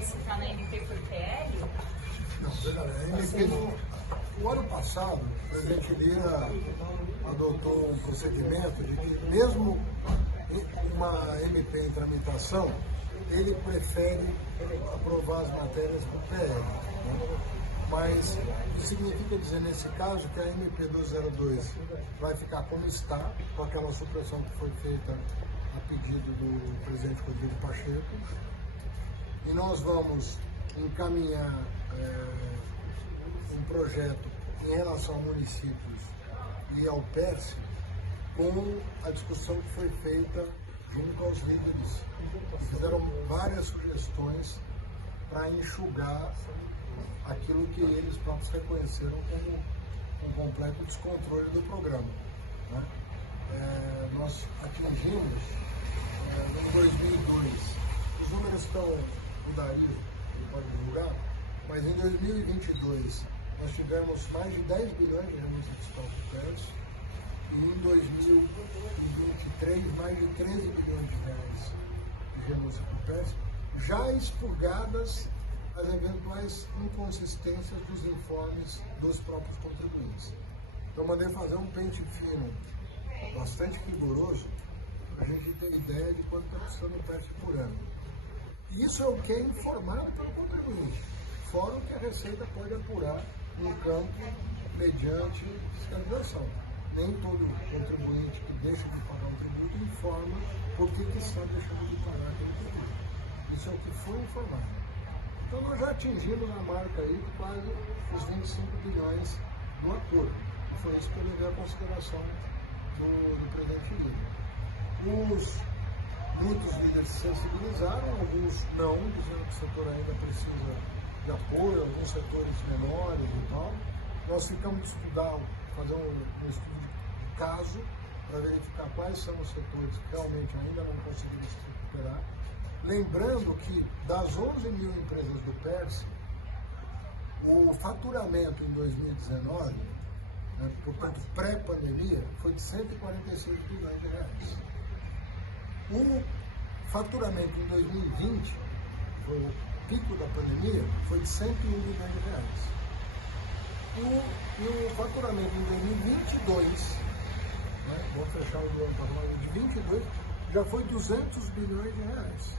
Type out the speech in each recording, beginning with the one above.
PERS está na MP por PL? Não, verdade. A MP, o ano passado, a gente adotou um procedimento de que mesmo uma MP em tramitação, ele prefere aprovar as matérias por PL. Né? Mas isso significa dizer, nesse caso, que a MP 202 vai ficar como está, com aquela supressão que foi feita a pedido do presidente Rodrigo Pacheco, e nós vamos encaminhar um projeto em relação a municípios e ao PERS com a discussão que foi feita junto aos líderes. Fizeram várias sugestões para enxugar aquilo que eles próprios reconheceram como um completo descontrole do programa. Né? Nós atingimos, em 2002, os números estão no Dario, ele pode divulgar, mas em 2022 nós tivemos mais de 10 bilhões de renúncia fiscal para o PERS, e em 2023 mais de 13 bilhões de reais de renúncia para o PERS, já expurgadas as eventuais inconsistências dos informes dos próprios contribuintes. Então, mandei fazer um pente fino bastante rigoroso para a gente ter ideia de quanto está custando o PERS por ano. E isso é o que é informado pelo contribuinte, fora o que a Receita pode apurar no campo mediante fiscalização. Nem todo contribuinte que deixa de pagar um tributo informa por que está deixando de pagar aquele tributo. Isso é o que foi informado. Então nós já atingimos a marca aí de quase os 25 bilhões do acordo. E foi isso que eu levei à consideração do presidente Lula. Muitos líderes se sensibilizaram, alguns não, dizendo que o setor ainda precisa de apoio, alguns setores menores e tal. Nós ficamos de estudar, fazer um estudo de caso para verificar quais são os setores que realmente ainda não conseguiram se recuperar. Lembrando que das 11 mil empresas do PERS, o faturamento em 2019, né, portanto pré-pandemia, foi de 146 bilhões de reais. O faturamento em 2020, foi o pico da pandemia, foi de 101 bilhões de reais. E o faturamento em 2022, né, vou fechar o ano passado, de 22, já foi 200 bilhões de reais.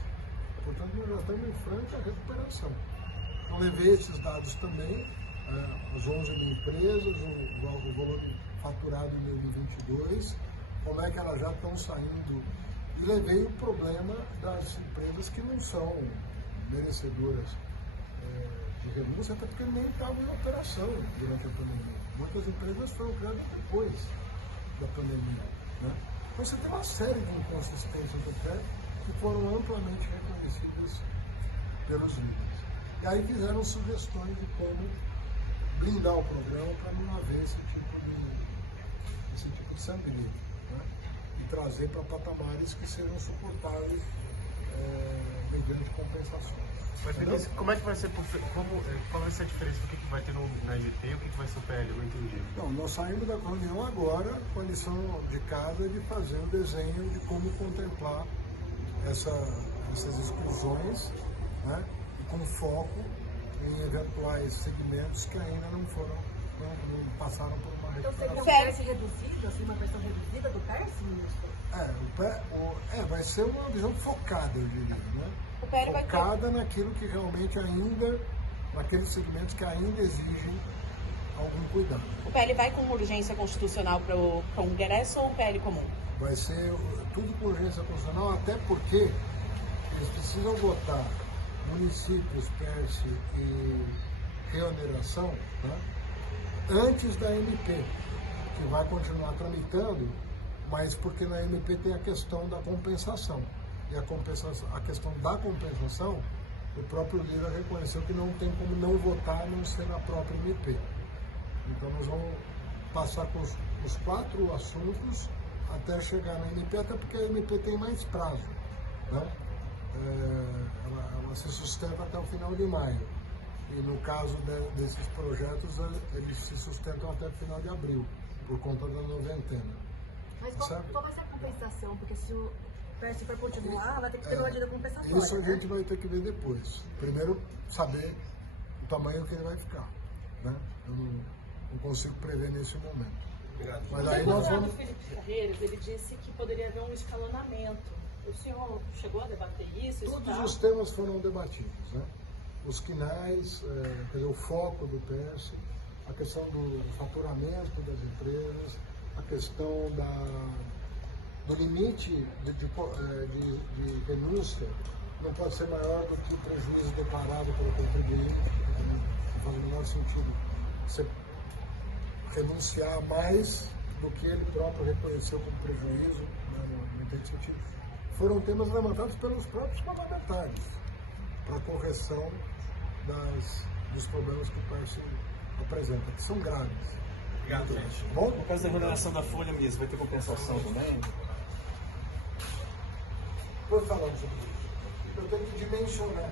Portanto, nós já estamos em frente à recuperação. Então, levei esses dados também, as 11 mil empresas, o volume faturado em 2022, como é que elas já estão saindo. E levei o problema das empresas que não são merecedoras de renúncia, até porque nem estavam em operação durante a pandemia. Muitas empresas foram criadas depois da pandemia. Né? Então, você tem uma série de inconsistências do PERS que foram amplamente reconhecidas pelos líderes. E aí fizeram sugestões de como blindar o programa para não haver esse tipo de sangria, né? E trazer para patamares que sejam suportáveis mediante compensações. Mas Vinícius, como é que vai ser, qual vai ser a diferença do que vai ter na MP e o que vai ser o PL? Eu não entendi. Não, nós saímos da reunião agora com a lição de casa de fazer um desenho de como contemplar essas exclusões, né, e com foco em eventuais segmentos que ainda não passaram por uma Então seria recuperação. um PERS reduzido, assim, uma versão reduzida do PERS, ministro? Vai ser uma visão focada, eu diria, né? O PL vai focada naquilo que realmente ainda, naqueles segmentos que ainda exigem algum cuidado. O PL vai com urgência constitucional para o Congresso ou um PL comum? Vai ser tudo com urgência constitucional, até porque eles precisam votar municípios, PERS e reoneração, né, antes da MP, que vai continuar tramitando, mas porque na MP tem a questão da compensação. E a questão da compensação, o próprio Lira reconheceu que não tem como não votar a não ser na própria MP. Então nós vamos passar com os 4 assuntos até chegar na MP, até porque a MP tem mais prazo, né? Ela se sustenta até o final de maio. E no caso desses projetos, eles se sustentam até o final de abril, por conta da noventena. Mas qual vai ser a compensação? Porque se Pércio for continuar, vai ter que ter uma medida compensatória. Isso a né? gente vai ter que ver depois. Primeiro, saber o tamanho que ele vai ficar. Né? Eu não consigo prever nesse momento. Obrigado. Mas O aí nós deputado vamos. Felipe Carreiras, ele disse que poderia haver um escalonamento. O senhor chegou a debater isso? Todos os temas foram debatidos. Né? Os quinais, quer dizer, o foco do PERS, a questão do faturamento das empresas, a questão do limite de renúncia não pode ser maior do que o prejuízo declarado pelo contribuinte. Não faz o menor sentido você renunciar mais do que ele próprio reconheceu como prejuízo, né? Não tem sentido. Foram temas levantados pelos próprios parlamentares para a correção dos problemas que o PERS apresenta, que são graves. Obrigado, gente. Bom? No caso da remuneração da folha mesmo, vai ter compensação também? Depois falamos sobre isso. Eu tenho que dimensionar.